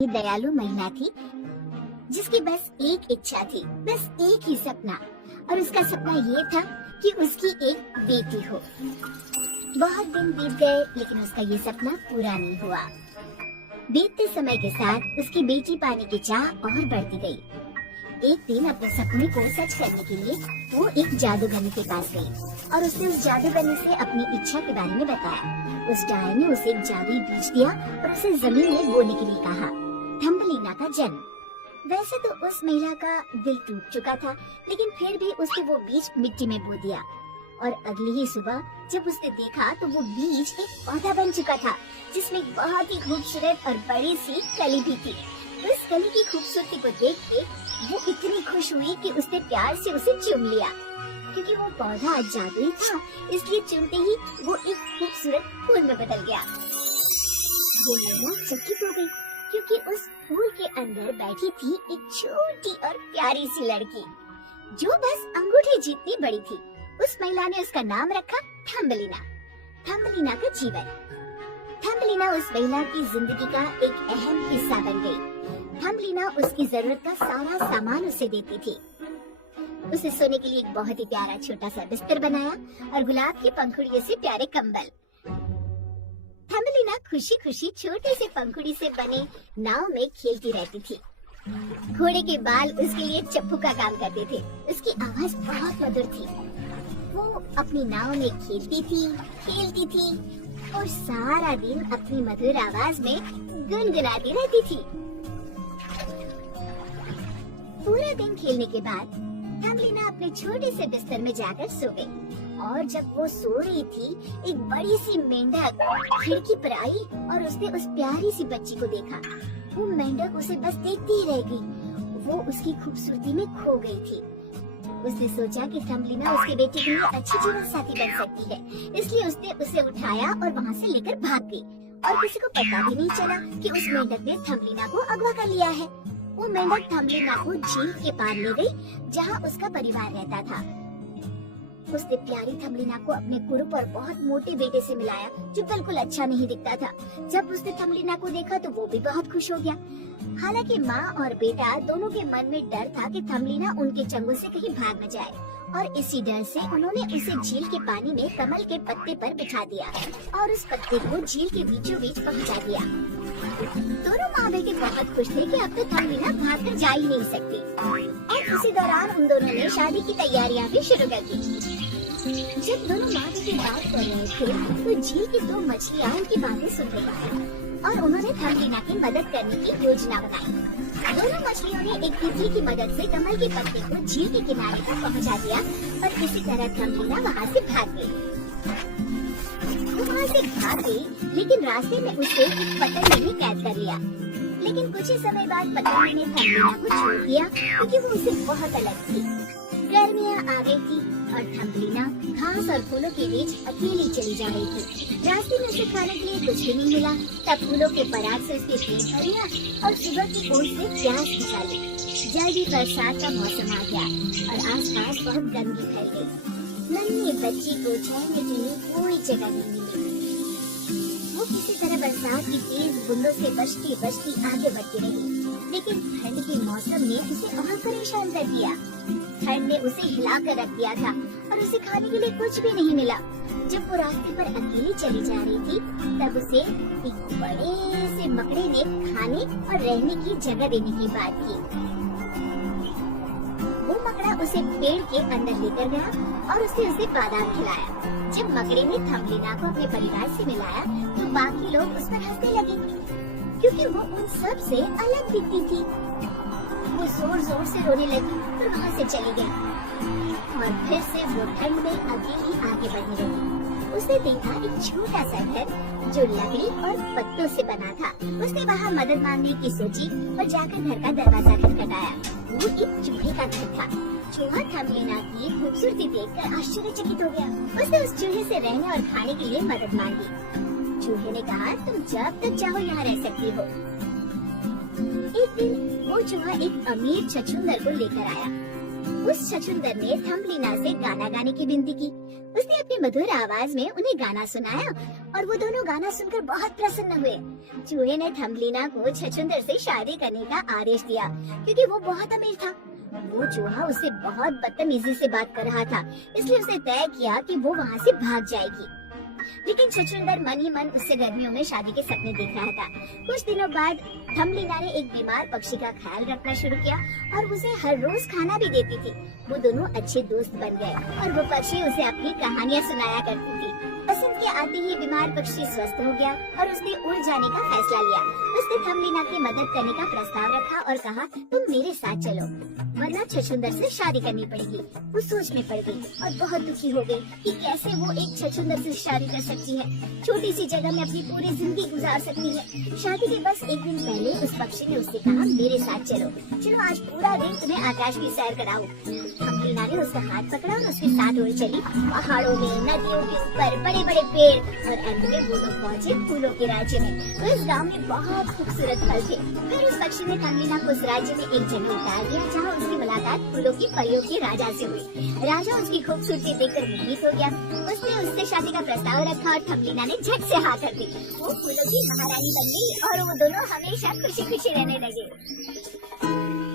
ये दयालु महिला थी जिसकी बस एक इच्छा थी, बस एक ही सपना, और उसका सपना ये था कि उसकी एक बेटी हो। बहुत दिन बीत गए लेकिन उसका ये सपना पूरा नहीं हुआ। बीतते समय के साथ उसकी बेटी पाने की चाह और बढ़ती गई। एक दिन अपने सपने को सच करने के लिए वो एक जादूगरनी के पास गई और उसने उस जादूगरनी से अपनी इच्छा के बारे में बताया। उस डायन ने उसे एक जादुई बीज दिया और उसे जमीन में बोने के लिए कहा। थम्बलीना का जन्म। वैसे तो उस महिला का दिल टूट चुका था, लेकिन फिर भी उसने वो बीज मिट्टी में बो दिया और अगली ही सुबह जब उसने देखा तो वो बीज एक पौधा बन चुका था जिसमें बहुत ही खूबसूरत और बड़ी सी कली भी थी। उस कली की खूबसूरती को देख के वो इतनी खुश हुई कि उसने प्यार से उसे चूम लिया। क्योंकि वो पौधा जादुई था, इसलिए चूमते ही वो एक खूबसूरत फूल में बदल गया। वो महिला चकित हो गई क्योंकि उस फूल के अंदर बैठी थी एक छोटी और प्यारी सी लड़की जो बस अंगूठे जितनी बड़ी थी। उस महिला ने उसका नाम रखा थम्बलीना। थम्बलीना का जीवन। थम्बलीना उस महिला की जिंदगी का एक अहम हिस्सा बन गई। थम्बलीना उसकी जरूरत का सारा सामान उसे देती थी। उसे सोने के लिए एक बहुत ही प्यारा छोटा सा बिस्तर बनाया और गुलाब की पंखुड़ियों से प्यारे कंबल। थम्बलीना खुशी खुशी छोटे से पंखुड़ी से बने नाव में खेलती रहती थी। घोड़े के बाल उसके लिए चप्पू का काम करते थे। उसकी आवाज बहुत मधुर थी। वो अपनी नाव में खेलती थी और सारा दिन अपनी मधुर आवाज में गुनगुनाती रहती थी। पूरा दिन खेलने के बाद थम्बलीना अपने छोटे से बिस्तर में जाकर सो गई। और जब वो सो रही थी, एक बड़ी सी मेंढक खिड़की पर आई और उसने उस प्यारी सी बच्ची को देखा। वो मेंढक उसे बस देखती ही रह गई। वो उसकी खूबसूरती में खो गई थी। उसने सोचा कि थम्बलीना उसके बेटे के लिए अच्छी जीवन साथी बन सकती है, इसलिए उसने उसे उठाया और वहाँ से लेकर भाग गई। और किसी को पता भी नहीं चला कि उस मेंढक ने थम्बलीना को अगवा कर लिया है। वो मेंढक थम्बलीना को झील के पार ले गई जहाँ उसका परिवार रहता था। उसने प्यारी थम्बलीना को अपने कुरूप और बहुत मोटे बेटे से मिलाया जो बिल्कुल अच्छा नहीं दिखता था। जब उसने थम्बलीना को देखा तो वो भी बहुत खुश हो गया। हालांकि माँ और बेटा दोनों के मन में डर था कि थम्बलीना उनके चंगुल से कहीं भाग न जाए, और इसी डर से उन्होंने उसे झील के पानी में कमल के पत्ते पर बिछा दिया और उस पत्ते को झील के बीचों बीच पहुँचा दिया। दोनों माँ बेटे बहुत खुश थे कि अब तो थम्बलीना भाग कर जा ही नहीं सकती, और उसी दौरान उन दोनों ने शादी की तैयारियां भी शुरू कर दी। जब दोनों माँ बेटे बात कर रहे थे तो झील की दो मछलियाँ उनकी बातें सुन रही थी और उन्होंने थम्बलीना की मदद करने की योजना बनाई। दोनों मछलियों ने एक तितली की मदद से कमल के पत्ते को झील के किनारे तक पहुँचा दिया और इसी तरह थम्बलीना वहाँ से भाग गई। वो वहाँ से भाग गई, लेकिन रास्ते में उसे एक पतंग ने कैद कर लिया। लेकिन कुछ ही समय बाद पतंग ने थम्बलीना को छोड़ दिया क्योंकि वो उससे बहुत अलग थी। गर्मियाँ आ गई थी और थम्बलीना घास और फूलों के बीच अकेली चली जा रही थी। रास्ते में उसे खाने के लिए कुछ भी नहीं मिला। तब फूलों के पराग से उसने पेट भर लिया और सुबह की ओर से प्यास बुझा ली। जल्दी बरसात का मौसम आ गया और आसपास बहुत गंदगी फैल गई। नन्ही बच्ची को ठहरने के लिए कोई जगह नहीं मिली। वो किसी तरह बरसात की तेज बूंदों से बचती बचती आगे बढ़ती रही, लेकिन ठंड के मौसम ने उसे और परेशान कर दिया। ठंड ने उसे हिला कर रख दिया था और उसे खाने के लिए कुछ भी नहीं मिला। जब वो रास्ते पर अकेली चली जा रही थी तब उसे एक बड़े से मकड़े ने खाने और रहने की जगह देने की बात की। वो मकड़ा उसे पेड़ के अंदर लेकर गया और उसने उसे बादाम खिलाया। जब मकड़े ने थम्बलीना को अपने परिवार से मिलाया तो बाकी लोग उस पर हंसने लगे क्योंकि वो उन सब से अलग दिखती थी। वो जोर जोर से रोने लगी और वहाँ से चली गई और फिर से वो ठंड में अकेली आगे बढ़ने लगी। उसने देखा एक छोटा सा घर जो लकड़ी और पत्तों से बना था। उसने वहाँ मदद मांगने की सोची और जाकर घर का दरवाजा खटखटाया। वो एक चूहे का घर था। चूहा थम्बलीना की खूबसूरती देखकर आश्चर्यचकित हो गया। उसने उस चूहे से रहने और खाने के लिए मदद मांगी। चूहे ने कहा, तुम जब तक चाहो यहाँ रह सकती हो। एक दिन वो चूहा एक अमीर छछूंदर को लेकर आया। उस छछूंदर ने थम्बलीना से गाना गाने की विनती की। उसने अपनी मधुर आवाज में उन्हें गाना सुनाया और वो दोनों गाना सुनकर बहुत प्रसन्न हुए। चूहे ने थम्बलीना को छछूंदर से शादी करने का आदेश दिया क्योंकि वो बहुत अमीर था। वो चूहा उससे बहुत बदतमीजी से बात कर रहा था, इसलिए उसने तय किया कि वो वहाँ से भाग जाएगी। लेकिन छछूंदर मन ही मन उससे गर्मियों में शादी के सपने देख रहा था। कुछ दिनों बाद थम्बलीना ने एक बीमार पक्षी का ख्याल रखना शुरू किया और उसे हर रोज खाना भी देती थी। वो दोनों अच्छे दोस्त बन गए और वो पक्षी उसे अपनी कहानियाँ सुनाया करती थी। बसंत के आते ही बीमार पक्षी स्वस्थ हो गया और उसने उड़ जाने का फैसला लिया। उसने थम्बलीना की मदद करने का प्रस्ताव रखा और कहा, तुम मेरे साथ चलो वरना छछूंदर से शादी करनी पड़ेगी। वो सोच में पड़ गई और बहुत दुखी हो गई कि कैसे वो एक छछूंदर से शादी कर सकती है। छोटी सी जगह में अपनी पूरी जिंदगी गुजार सकती है। शादी के बस एक दिन पहले उस पक्षी ने उससे कहा, मेरे साथ चलो, चलो आज पूरा दिन तुम्हें आकाश की सैर कराऊं। थम्बलीना ने उसका हाथ पकड़ा और उसके साथ उड़ चली। पहाड़ों में, नदियों के ऊपर बड़े बड़े पेड़ और अंत में वो लोग पहुँचे फूलों के राज्य में। तो इस गाँव में बहुत खूबसूरत फल थे। फिर उस पक्षी ने थम्बलीना को उस राज्य में एक जगह उतार दिया जहाँ उसकी मुलाकात फूलों की परियों के राजा से हुई। राजा उसकी खूबसूरती देखकर मोहित हो गया। उसने उससे शादी का प्रस्ताव रखा और थम्बलीना ने झट से हाँ कर दी। वो फूलों की महारानी बन गई और वो दोनों हमेशा खुशी खुशी रहने लगे।